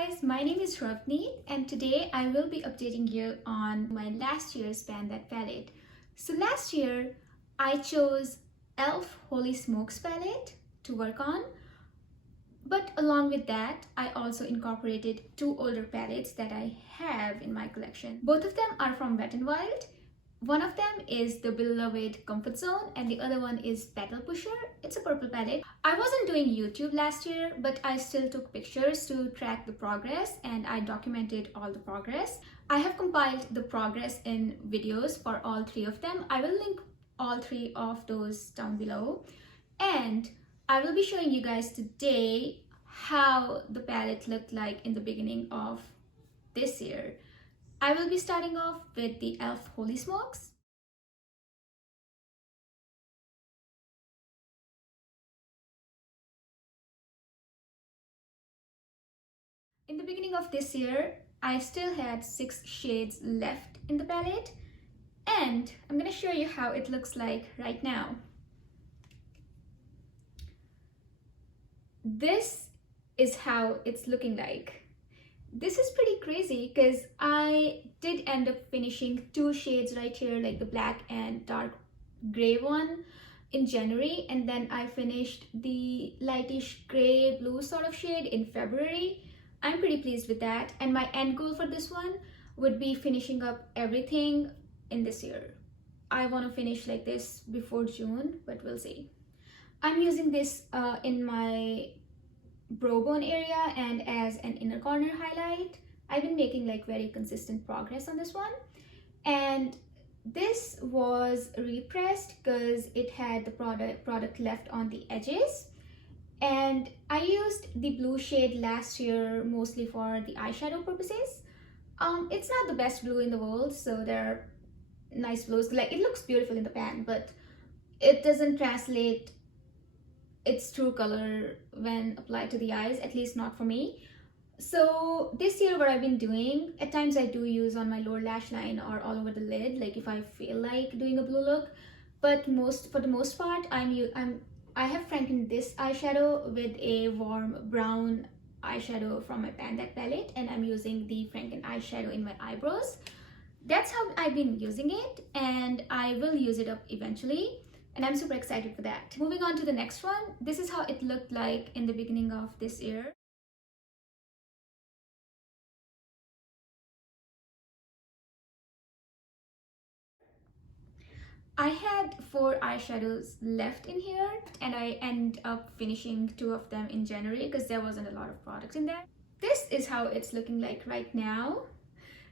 guys, my name is Ravni and today I will be updating you on my last year's Pan That palette. So last year I chose e.l.f. Holy Smokes palette to work on, but along with that I also incorporated two older palettes that I have in my collection. Both of them are from Wet n Wild. One of them is the beloved Comfort Zone and the other one is Petal Pusher. It's a purple palette. I wasn't doing YouTube last year, but I still took pictures to track the progress and I documented all the progress. I have compiled the progress in videos for all three of them. I will link all three of those down below. And I will be showing you guys today how the palette looked like in the beginning of this year. I will be starting off with the e.l.f. Holy Smokes. In the beginning of this year, I still had 6 shades left in the palette, and I'm going to show you how it looks like right now. This is how it's looking like. This is pretty crazy because I did end up finishing 2 shades right here, like the black and dark gray one in January, and then I finished the lightish gray blue sort of shade in February. I'm pretty pleased with that, and my end goal for this one would be finishing up everything in this year. I want to finish like this before June, but we'll see. I'm using this in my brow bone area and as an inner corner highlight. I've been making like very consistent progress on this one, and this was repressed because it had the product left on the edges, and I used the blue shade last year mostly for the eyeshadow purposes. It's not the best blue in the world, so there are nice blues, like it looks beautiful in the pan, but it doesn't translate its true color when applied to the eyes, at least not for me. So this year what I've been doing, at times I do use on my lower lash line or all over the lid, like if I feel like doing a blue look, but for the most part I have frankened this eyeshadow with a warm brown eyeshadow from my Pan That palette, and I'm using the franken eyeshadow in my eyebrows. That's how I've been using it, and I will use it up eventually, and I'm super excited for that. Moving on to the next one, this is how it looked like in the beginning of this year. I had 4 eyeshadows left in here, and I end up finishing 2 of them in January because there wasn't a lot of products in there. This is how it's looking like right now.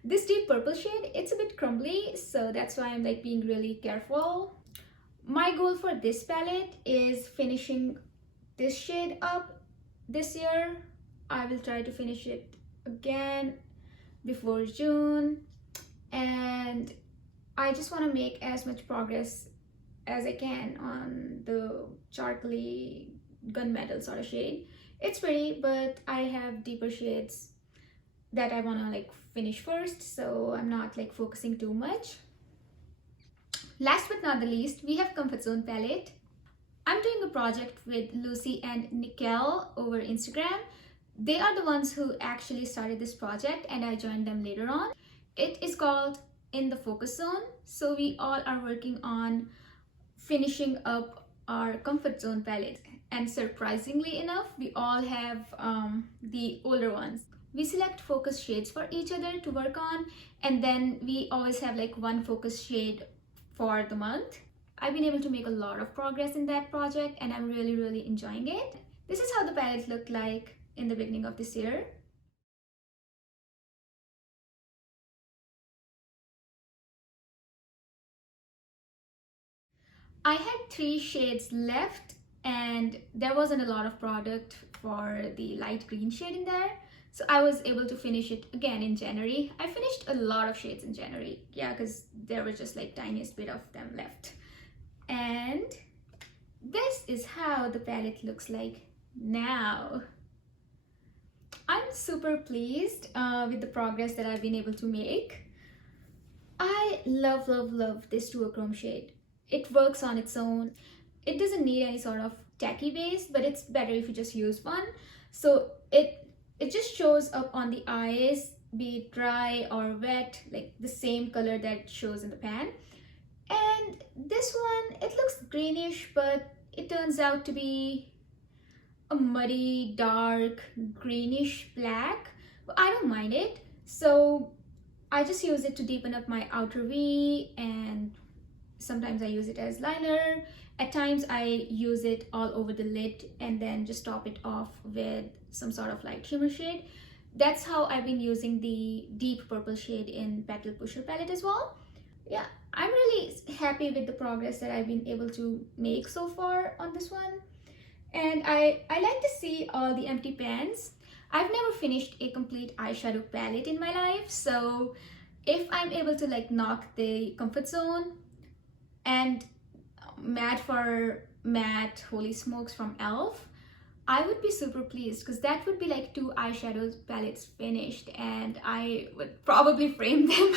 This deep purple shade, it's a bit crumbly, so that's why I'm like being really careful. My goal for this palette is finishing this shade up this year. I will try to finish it again before June, and I just want to make as much progress as I can on the charcoaly gunmetal sort of shade. It's pretty, but I have deeper shades that I want to like finish first, so I'm not like focusing too much. Last but not the least, we have Comfort Zone palette. I'm doing a project with Lucy and Nickel over Instagram. They are the ones who actually started this project, and I joined them later on. It is called In the Focus Zone. So we all are working on finishing up our Comfort Zone palette, and surprisingly enough, we all have the older ones. We select focus shades for each other to work on, and then we always have like one focus shade for the month. I've been able to make a lot of progress in that project, and I'm really enjoying it. This is how the palette looked like in the beginning of this year. I had 3 shades left, and there wasn't a lot of product for the light green shade in there, so I was able to finish it again in January. I finished a lot of shades in January, yeah, because there were just like tiniest bit of them left. And this is how the palette looks like now. I'm super pleased with the progress that I've been able to make. I love this duochrome shade. It works on its own. It doesn't need any sort of tacky base, but it's better if you just use one. So it just shows up on the eyes, be it dry or wet, like the same color that shows in the pan. And this one, it looks greenish, but it turns out to be a muddy, dark, greenish black. But I don't mind it. So I just use it to deepen up my outer V, and sometimes I use it as liner. At times I use it all over the lid and then just top it off with some sort of light shimmer shade. That's how I've been using the deep purple shade in Petal Pusher palette as well. Yeah, I'm really happy with the progress that I've been able to make so far on this one. And I like to see all the empty pans. I've never finished a complete eyeshadow palette in my life, so if I'm able to like knock the comfort zone and matte for matte holy smokes from elf, I would be super pleased, because that would be like 2 eyeshadow palettes finished and I would probably frame them.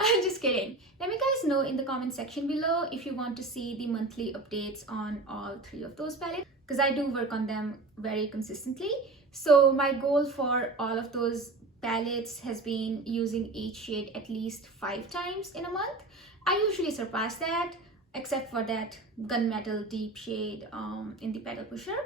I'm just kidding. Let me guys know in the comment section below if you want to see the monthly updates on all 3 of those palettes, because I do work on them very consistently. So my goal for all of those palettes has been using each shade at least 5 times in a month. I usually surpass that, except for that gunmetal deep shade in the Petal Pusher.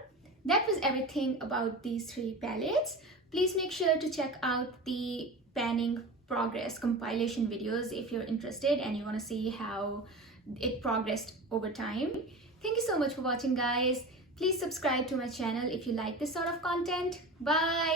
That was everything about these 3 palettes. Please make sure to check out the panning progress compilation videos if you're interested and you want to see how it progressed over time. Thank you so much for watching, guys. Please subscribe to my channel if you like this sort of content. Bye!